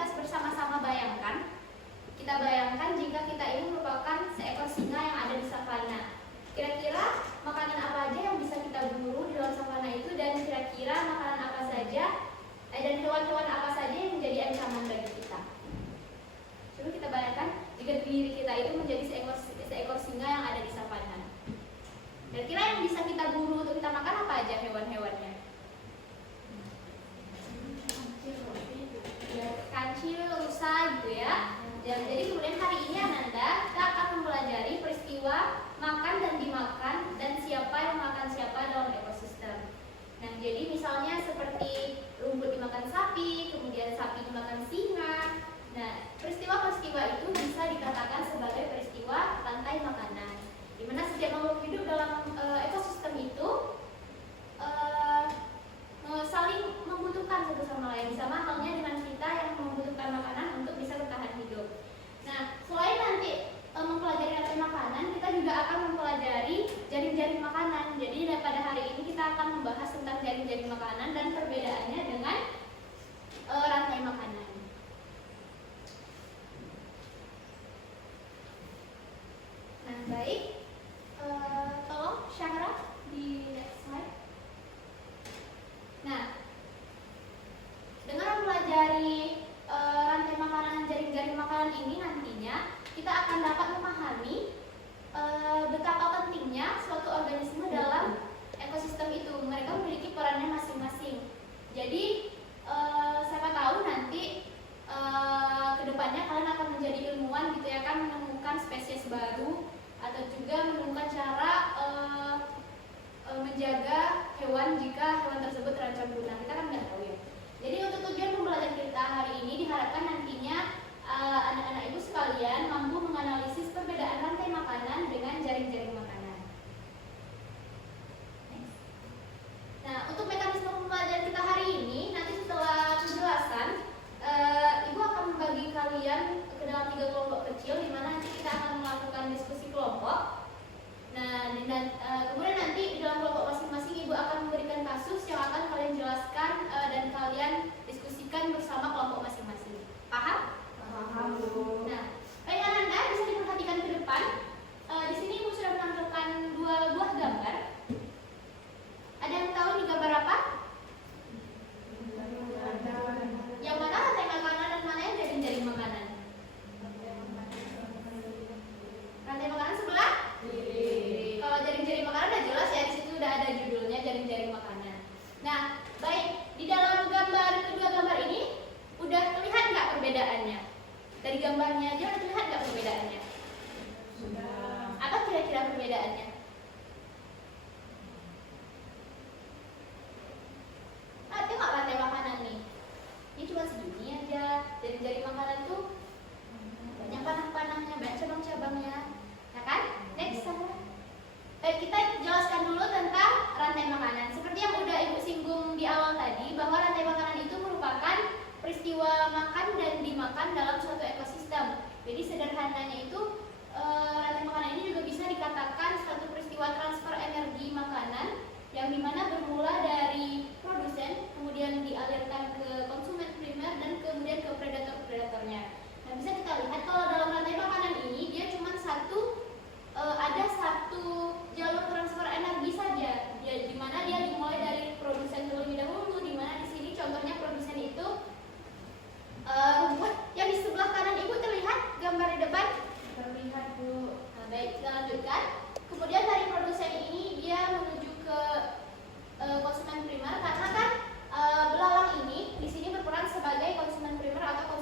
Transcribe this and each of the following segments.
kita bersama-sama bayangkan. Kita bayangkan jika kita ini merupakan seekor singa yang ada di savana. Kira-kira makanan apa aja yang bisa kita buru di dalam savana itu, dan kira-kira makanan apa saja dan hewan-hewan apa saja yang menjadi ancaman bagi kita. Coba kita bayangkan jika diri kita itu menjadi seekor singa yang ada di savana. Kira-kira yang bisa kita buru untuk kita makan apa aja hewan-hewannya? Kancil, rusa gitu ya. Jadi kemudian hari ini Ananda kita akan mempelajari peristiwa makan dan dimakan dan siapa yang makan siapa dalam ekosistem. Nah, jadi misalnya seperti rumput dimakan sapi, kemudian sapi dimakan singa. Nah, peristiwa-peristiwa itu bisa dikatakan sebagai peristiwa rantai makanan, di mana setiap makhluk hidup dalam ekosistem itu saling membutuhkan satu sama lain, sama halnya dengan kita yang membutuhkan makanan untuk bisa bertahan hidup. Nah, selain nanti mempelajari rantai makanan, kita juga akan mempelajari jaring-jaring makanan. Jadi pada hari ini kita akan membahas tentang jaring-jaring makanan dan perbedaannya dengan rantai makanan. Nah, baik, tolong Syahra di next slide. Nah, dengan mempelajari rantai makanan dan jaring-jaring makanan ini nantinya kita akan dapat memahami betapa pentingnya suatu organisme dalam ekosistem itu. Mereka memiliki perannya masing-masing. Jadi siapa tahu nanti kedepannya kalian akan menjadi ilmuwan gitu ya, kan, menemukan spesies baru atau juga menemukan cara menjaga hewan jika hewan tersebut terancam punah. Kita kan nggak tahu ya. Jadi untuk tujuan pembelajaran kita hari ini diharapkan nantinya anak-anak ibu sekalian mampu menganalisis perbedaan rantai makanan dengan jaring-jaring makanan. Next. Nah, untuk mekanisme pembelajaran kita hari ini, nanti setelah penjelasan, ibu akan membagi kalian ke dalam 3 kelompok kecil, di mana nanti kita akan melakukan diskusi kelompok. Nah, kemudian nanti di dalam kelompok masing-masing ibu akan memberikan kasus yang akan kalian jelaskan dan kalian diskusikan bersama kelompok masing-masing. Paham? Paham. Nah, baik Ananda, bisa diperhatikan ke depan. Di sini ibu sudah menampilkan 2 buah gambar. Ada yang tahu nih gambar apa? Yang mana rantai makanan dan mana yang jaring-jaring makanan? Rantai makanan sebelah kiri. Kalau jaring-jaring makanan udah jelas ya, di situ udah ada judulnya jaring-jaring makanan. Nah, baik, di dalam kedua gambar ini udah terlihat nggak perbedaannya? Dari gambarnya aja udah terlihat nggak perbedaannya? Sudah. Apa kira-kira perbedaannya? Tengok rantai makanan nih. Ini cuma segini aja. Jaring-jaring makanan tuh banyak panah-panahnya, banyak cabang-cabangnya. Nah kan? Next, Sandra. Baik, kita jelaskan dulu tentang rantai makanan. Seperti yang udah ibu singgung di awal tadi, bahwa rantai makanan itu merupakan peristiwa makan dan dimakan dalam suatu ekosistem. Jadi sederhananya itu rantai makanan ini juga bisa dikatakan suatu peristiwa transfer energi makanan yang dimana bermula dari produsen, kemudian dialirkan ke konsumen primer dan kemudian ke predator-predatornya. Nah, bisa kita lihat kalau dalam rantai makanan ini dia cuma ada satu jalur transfer energi saja, di mana dia dimulai dari produsen terlebih dahulu, di mana di sini contohnya produsen itu rumput. Yang di sebelah kanan ibu terlihat gambar di depan? Terlihat Bu. Nah, baik, kita lanjutkan. Kemudian dari produsen ini dia menuju ke konsumen primer, karena kan belalang ini di sini berperan sebagai konsumen primer atau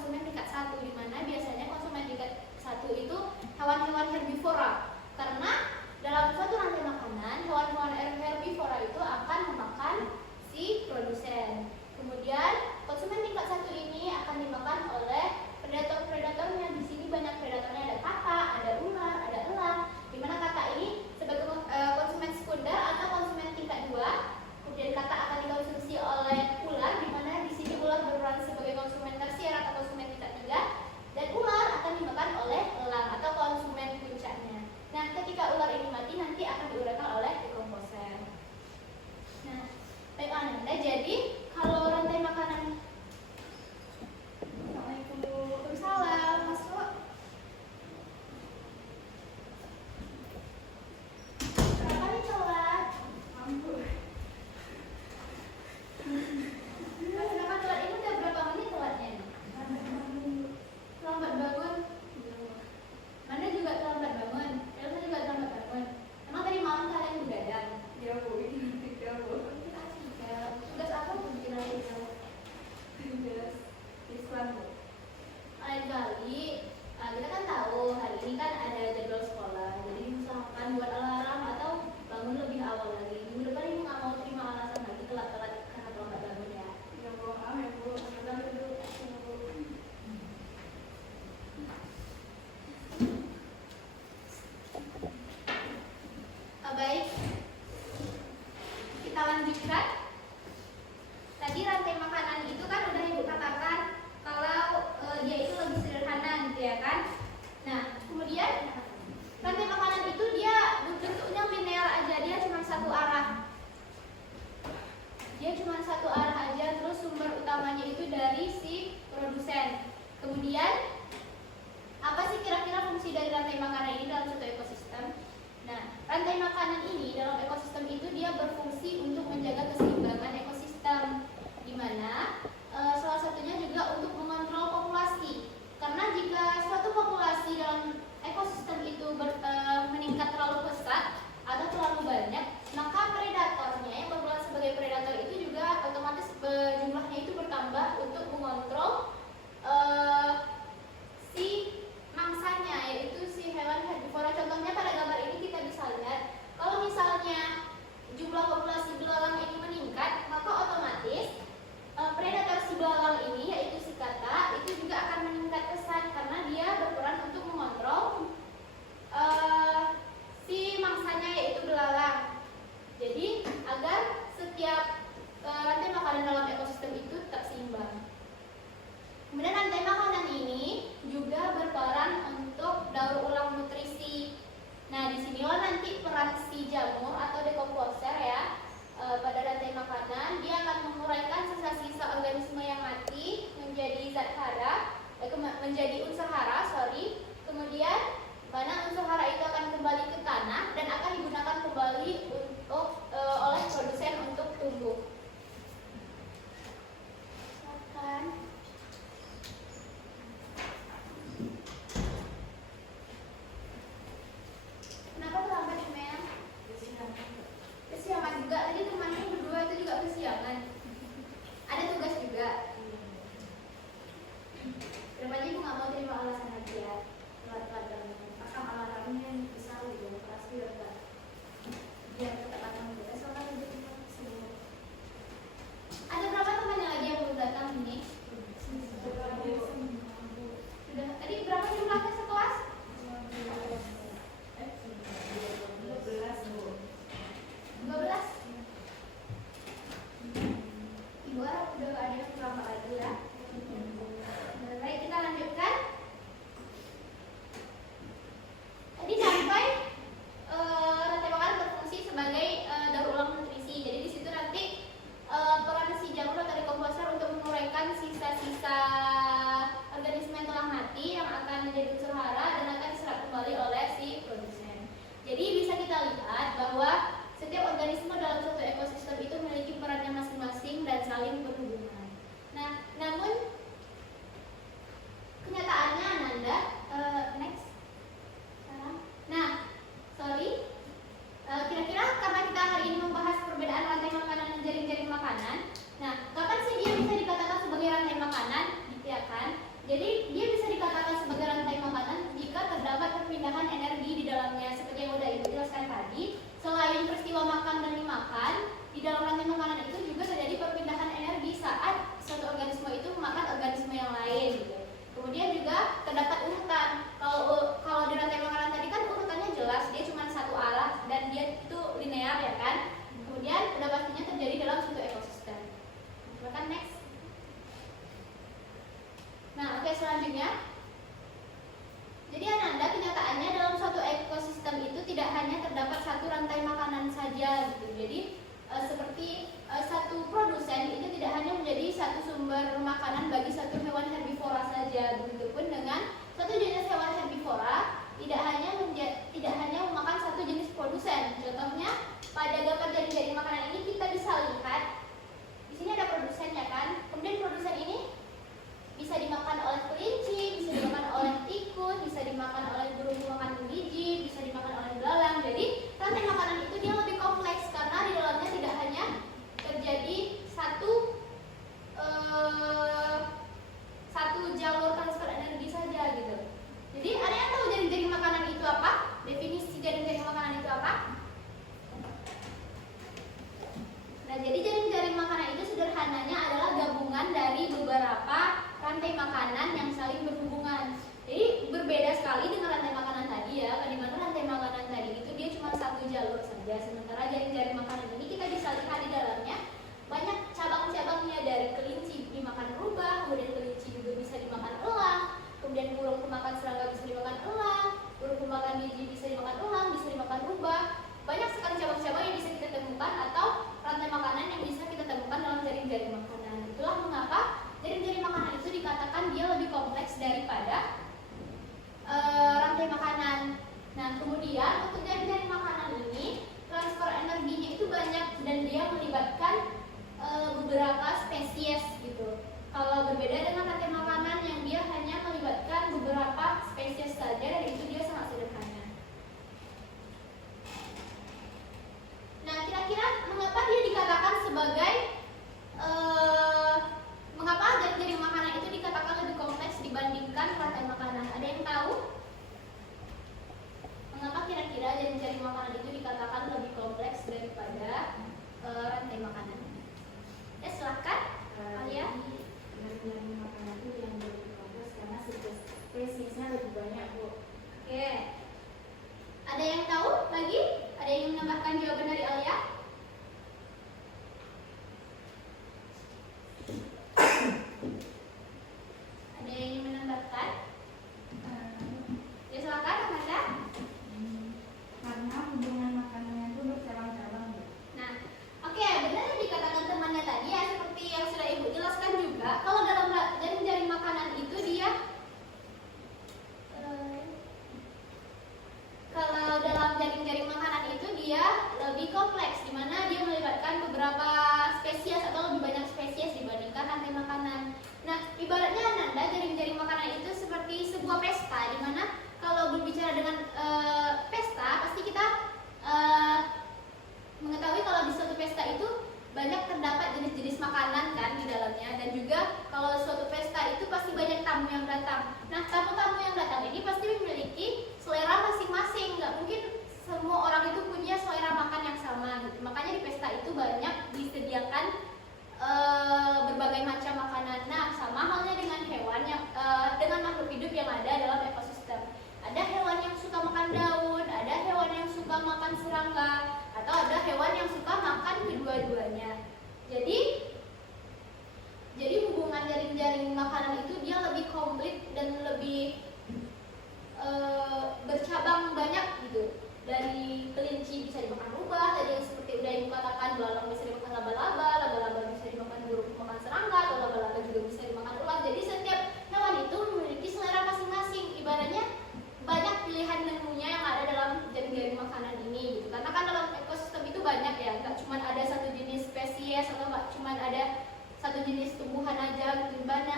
kali kita kan tahu hari ini kan ada jadwal sekolah, jadi usahakan buat alarm atau bangun lebih awal lagi. Minggu depan ibu nggak mau terima alasan lagi telat-telat karena terlambat bangun ya. Ya Bu, amin Bu. Sebentar dulu. Baik, kita lanjutkan. Tadi rantai makanan itu kan udah ibu katakan kalau dia itu lebih sederhana gitu ya kan. Nah kemudian rantai makanan itu dia bentuknya linear aja, dia cuma satu arah. Dia cuma satu arah aja, terus sumber utamanya itu dari si produsen. Kemudian apa sih kira-kira fungsi dari rantai makanan ini dalam suatu ekosistem? Nah, rantai makanan ini dalam ekosistem itu dia berfungsi untuk menjaga keseimbangan ekosistem, di mana salah satunya juga untuk mengontrol populasi. Karena jika suatu populasi dalam ekosistem itu meningkat terlalu pesat atau terlalu banyak, maka predatornya yang berperan sebagai predator itu juga otomatis jumlahnya itu bertambah untuk mengontrol si mangsanya, yaitu si hewan herbivora. Contohnya pada gambar ini kita bisa lihat kalau misalnya jumlah populasi belalang ini meningkat, maka otomatis predator si belalang ini, yaitu si kata, itu juga akan meningkat pesat karena dia berperan untuk mengontrol si mangsanya, yaitu belalang. Jadi agar setiap rantai makanan dalam ekosistem itu tetap seimbang. Kemudian rantai makanan ini juga berperan untuk daur ulang nutrisi. Nah, disinilah nanti peran si jamur atau dekomposer ya pada rantai makanan. Dia akan menguraikan sisa-sisa organisme yang mati menjadi zat hara, menjadi unsur hara, Kemudian mana unsur hara itu akan kembali ke tanah dan akan digunakan kembali untuk oleh produsen untuk tumbuh. Silakan. Kenapa terlambat Mel? Kesiangan juga, tadi temannya berdua itu juga kesiangan. Ada tugas juga. Berapa ibu nggak mau terima alasan lagi ya? Telat-telat banget. Pasang alarmnya yang besar gitu, kelas biar tetap akan kita soalnya udah semua. Ada berapa temannya lagi yang belum datang ini? Sudah. Tadi berapa jumlahnya sekelas? 12. Ibu harap udah gak ada yang terlambat lagi ya. Baik, kita lanjutkan. Tadi sampai rantai makanan berfungsi sebagai daur ulang nutrisi. Jadi di situ nanti peran si jamur atau dekomposer untuk menguraikan sisa-sisa organisme yang telah mati yang akan menjadi unsur hara dan akan diserap kembali oleh si produsen. Jadi bisa kita lihat bahwa setiap organisme dalam suatu ekosistem itu memiliki perannya masing-masing dan saling berhubungan. Nah, namun kenyataannya Ananda, next. Kira-kira karena kita hari ini membahas perbedaan rantai makanan dan jaring-jaring makanan. Nah, kapan sih dia bisa dikatakan sebagai rantai makanan? Ya kan? Jadi dia bisa dikatakan sebagai rantai makanan jika terdapat perpindahan energi di dalamnya, seperti yang udah Ibu jelaskan tadi. Selain peristiwa makan dan dimakan, di dalam rantai makanan itu juga terjadi perpindahan energi saat suatu organisme itu memakan organisme yang lain. Gitu. Kemudian juga terdapat urutan. Kalau di rantai makanan tadi kan urutannya jelas, dia cuma satu arah dan dia itu linear ya kan. Kemudian udah pastinya terjadi dalam suatu ekosistem. Silakan next. Nah, oke, selanjutnya. Jadi Ananda, kenyataannya dalam suatu ekosistem itu tidak hanya terdapat satu rantai makanan saja gitu. Jadi seperti satu produsen itu tidak hanya menjadi satu sumber makanan bagi satu hewan herbivora saja. Begitupun dengan satu jenis hewan herbivora tidak hanya memakan satu jenis produsen. Contohnya pada gambar jaring-jaring makanan ini kita bisa lihat di sini ada produsen ya kan. Kemudian produsen ini bisa dimakan oleh kelinci, bisa dimakan oleh tikus, bisa dimakan oleh burung pemakan biji, bisa dimakan oleh belalang. Jadi rantai makanan itu dia lebih kompleks karena di dalamnya tidak hanya terjadi satu jalur kemudian untuk jaring-jaring makanan ini transfer energinya itu banyak dan dia melibatkan beberapa spesies gitu. Kalau berbeda dengan rantai makanan yang dia hanya melibatkan beberapa spesies saja dan itu dia sangat sederhana. Nah, kira-kira mengapa dia dikatakan sebagai mengapa jaring-jaring makanan itu dikatakan lebih kompleks dibandingkan rantai makanan? Ada yang tahu? Mengapa kira-kira jaring-jaring makanan itu dikatakan lebih kompleks daripada rantai makanan? Ya, silahkan. Alia. Jaring makanan itu yang lebih kompleks karena spesiesnya lebih banyak, Bu. Oke. Ada yang tahu lagi? Ada yang menambahkan jawaban dari Alia? Ada yang ingin menambahkan? Ya, silakan, Amanda. Karena hubungan makanannya itu bercabang-cabang, Bu. Nah, oke, benar yang dikatakan temannya tadi ya, seperti yang sudah Ibu jelaskan juga. Kalau dalam jaring-jaring makanan itu dia kalau dalam jaring-jaring makanan itu dia lebih kompleks, di mana dia melibatkan beberapa spesies atau lebih banyak spesies dibandingkan rantai makanan. Nah, ibaratnya Ananda, jaring-jaring makanan itu seperti sebuah pesta, di mana kalau berbicara dengan pesta, pasti kita mengetahui kalau di suatu pesta itu banyak terdapat jenis-jenis makanan kan di dalamnya, dan juga kalau suatu pesta itu pasti banyak tamu yang datang. Nah, tamu-tamu yang datang ini pasti memiliki selera masing-masing, nggak mungkin semua orang itu punya selera makan yang sama gitu. Makanya di pesta itu banyak disediakan berbagai macam makanan. Nah, sama halnya dengan hewan yang dengan makhluk hidup yang ada dalam ekosistem. Ada hewan yang suka makan daun, ada hewan yang suka makan serangga, atau ada hewan yang suka makan kedua-duanya. Jadi hubungan jaring-jaring makanan itu dia lebih komplit dan lebih bercabang banyak gitu. Dari kelinci bisa dimakan rubah, tadi yang seperti udah Ibu katakan, belalang bisa dimakan laba-laba, laba-laba bisa dimakan burung makan serangga, atau laba-laba juga bisa dimakan ulat. Jadi setiap hewan itu memiliki selera masing-masing. Ibaratnya banyak pilihan menunya yang ada dalam jaring-jaring makanan ini gitu. Karena kan dalam ekosistem itu banyak ya, nggak cuma ada satu jenis spesies atau nggak cuma ada satu jenis tumbuhan aja gitu, banyak.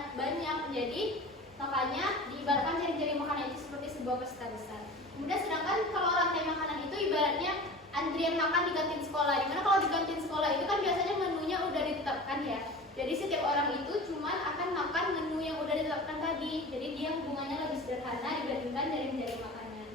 Jadi makanya diibaratkan jaring-jaring makanan itu seperti sebuah pesta besar. Kemudian sedangkan kalau rantai makanan itu ibaratnya antrian makan di kantin sekolah. Dimana kalau di kantin sekolah itu kan biasanya menunya udah ditetapkan ya. Jadi setiap orang itu cuma akan makan menu yang udah ditetapkan tadi. Jadi dia hubungannya lebih sederhana dibandingkan jaring-jaring makanan.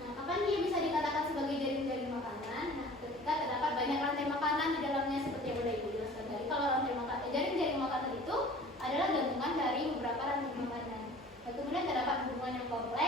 Nah, kapan dia bisa dikatakan sebagai jaring-jaring makanan? Nah, ketika terdapat banyak rantai makanan di dalamnya seperti yang udah Ibu jelaskan tadi. Kalau jaring-jaring makanan itu adalah gabungan dari beberapa rantai makanan. Nah, kemudian terdapat hubungan yang kompleks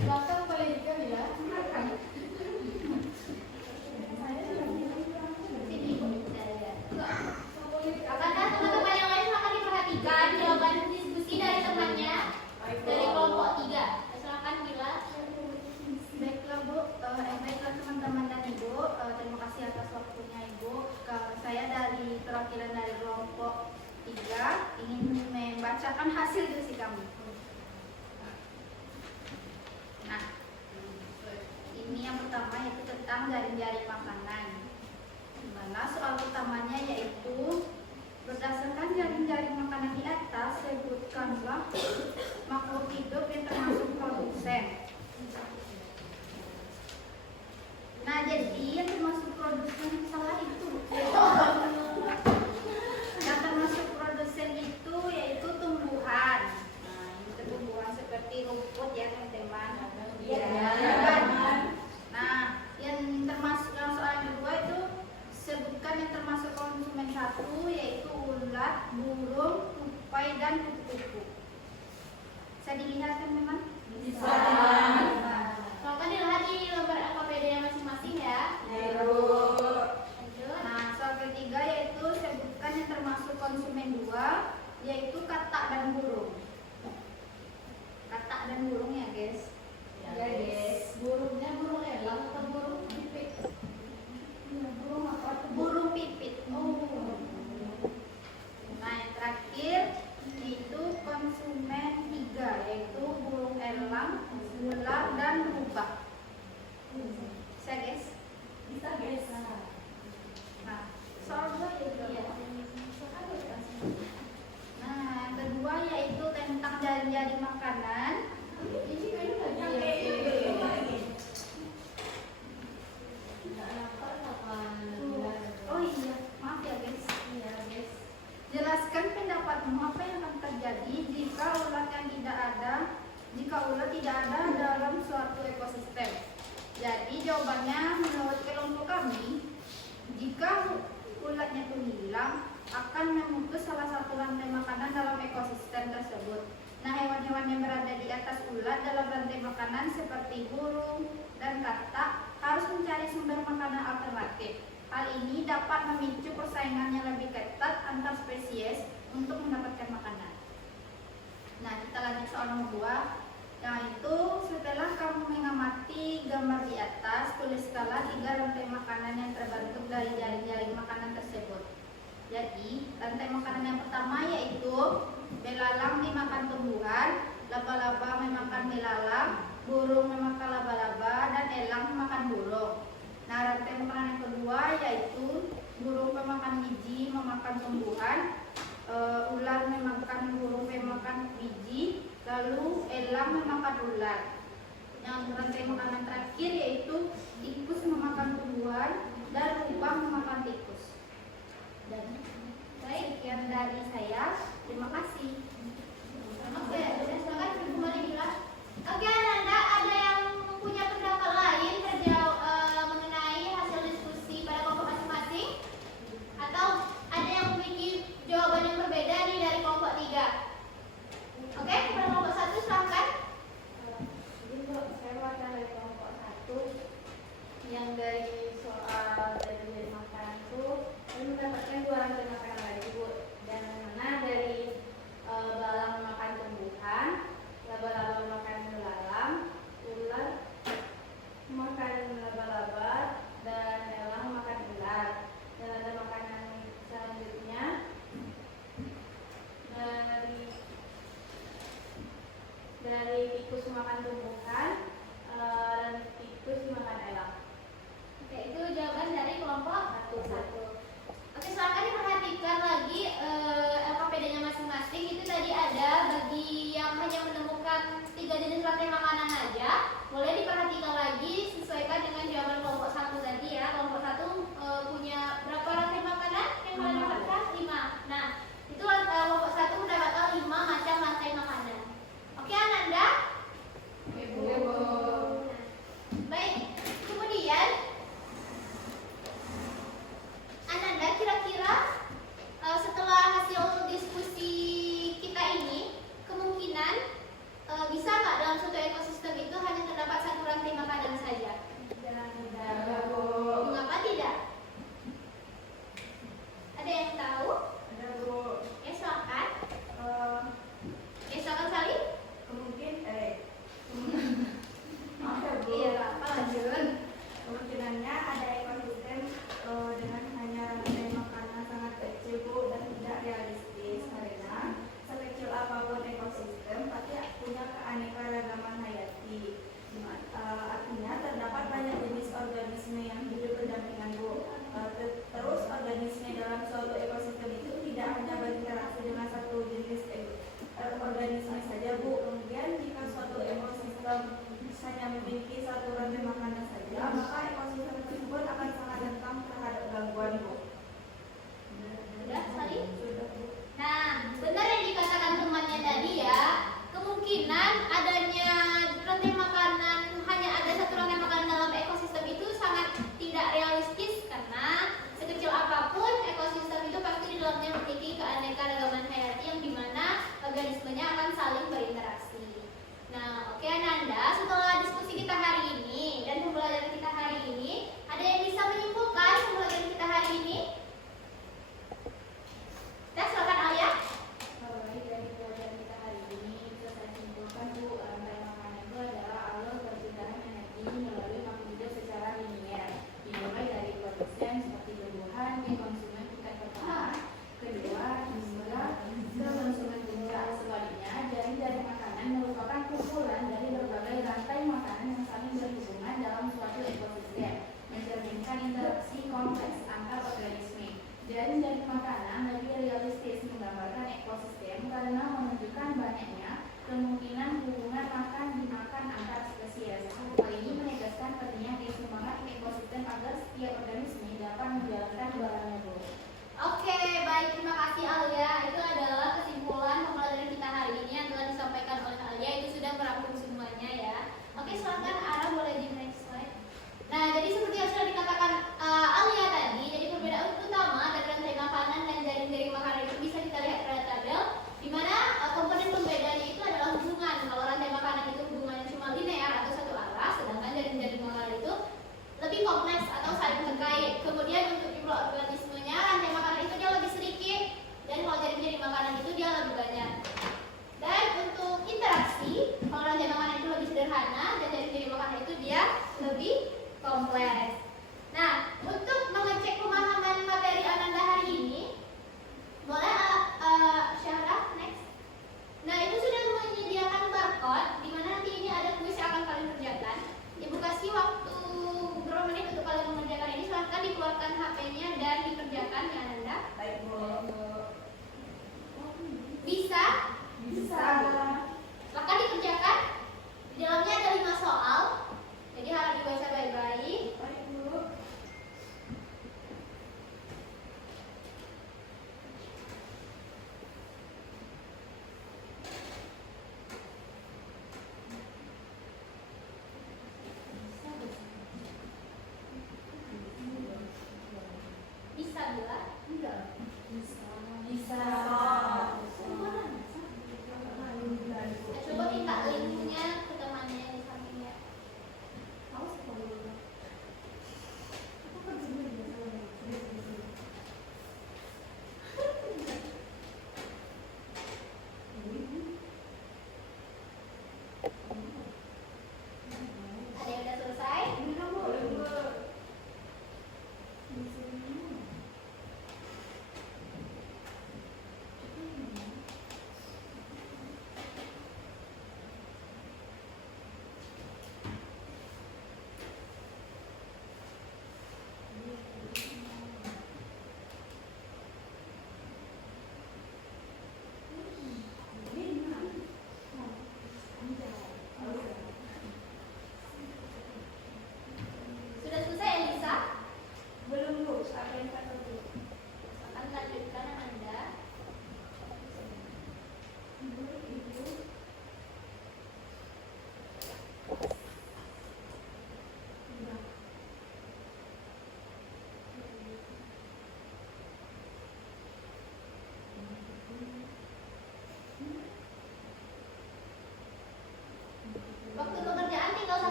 Belakang politika bila. Apakah teman-teman yang lain silakan diperhatikan jawaban diskusi dari temannya dari kelompok 3. Silakan bila. Baiklah Bu, baiklah teman-teman dan Ibu, terima kasih atas waktunya Ibu. Saya dari perwakilan dari kelompok 3 ingin membacakan hasil diskusi kami. Nah, ini yang pertama yaitu tentang jaring-jaring makanan. Dimana soal pertamanya yaitu berdasarkan jaring-jaring makanan di atas, sebutkanlah makhluk hidup yang termasuk produsen. Nah, jadi yang termasuk produsen salah itu. Yang termasuk produsen itu yaitu tumbuhan. Nah, ini tumbuhan seperti rumput ya teman-teman. Nah, yang termasuk yang soal yang kedua itu sebutkan yang termasuk konsumen satu yaitu ulat, burung, tupai dan kupu-kupu. Bisa dilihat teman-teman? Bisa. Silakan dilihat di lembar LKPD masing-masing ya. Lanjut. Nah, soal ketiga yaitu sebutkan yang termasuk konsumen dua yaitu katak dan burung. Katak dan burung ya guys. Ya guys. Burungnya burung elang atau burung pipit? Burung apa? Burung pipit. Oh. Nah, yang terakhir itu konsumen tiga yaitu burung elang, ular dan rubah. Bisa guys? Bisa guys. Nah, soal dua yaitu Nah, yang kedua yaitu tentang jaring-jaring makanan. Ini kayaknya lagi. Oh iya, maaf ya guys. Iya guys. Jelaskan pendapatmu apa yang akan terjadi jika ulat tidak ada dalam suatu ekosistem. Jadi jawabannya menurut kelompok kami, jika ulatnya itu hilang, akan memutus salah satu rantai makanan dalam ekosistem tersebut. Nah, hewan-hewan yang berada di atas ulat dalam rantai makanan seperti burung dan katak harus mencari sumber makanan alternatif. Hal ini dapat memicu persaingan yang lebih ketat antar spesies untuk mendapatkan makanan. Nah, kita lanjut soal nomor 2. Yang itu, setelah kamu mengamati gambar di atas, tuliskanlah 3 rantai makanan yang terbentuk dari jaring-jaring makanan tersebut. Jadi, rantai makanan yang pertama yaitu belalang dimakan tumbuhan, laba-laba memakan belalang, burung memakan laba-laba, dan elang memakan burung. Nah, rantai makanan yang kedua yaitu burung pemakan biji memakan tumbuhan, ular memakan burung memakan biji, lalu elang memakan ular. Yang rantai makanan terakhir yaitu tikus memakan tumbuhan dan rubah memakan tikus. Dan sekian dari saya. Terima kasih. Oke, silakan kembali bila. Oke, Ananda, ada yang punya pendapat lain mengenai hasil diskusi pada kelompok masing-masing? Atau ada yang memiliki jawaban yang berbeda nih dari kelompok 3? Oke, pada kelompok 1 silakan. memiliki satu rantai makanan saja, maka ekosistem tersebut akan sangat rentan terhadap gangguan, Bu. Sudah sekali? Sudah, Bu. Nah, benar yang dikatakan temannya tadi ya. Kemungkinan adanya rantai makanan, hanya ada satu rantai makanan dalam ekosistem itu sangat tidak realistis karena sekecil apapun ekosistem itu pasti di dalamnya memiliki keanekaragaman hayati yang dimana organismenya akan saling berinteraksi. Nah, oke Ananda, setelah diskusi kita hari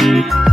Thank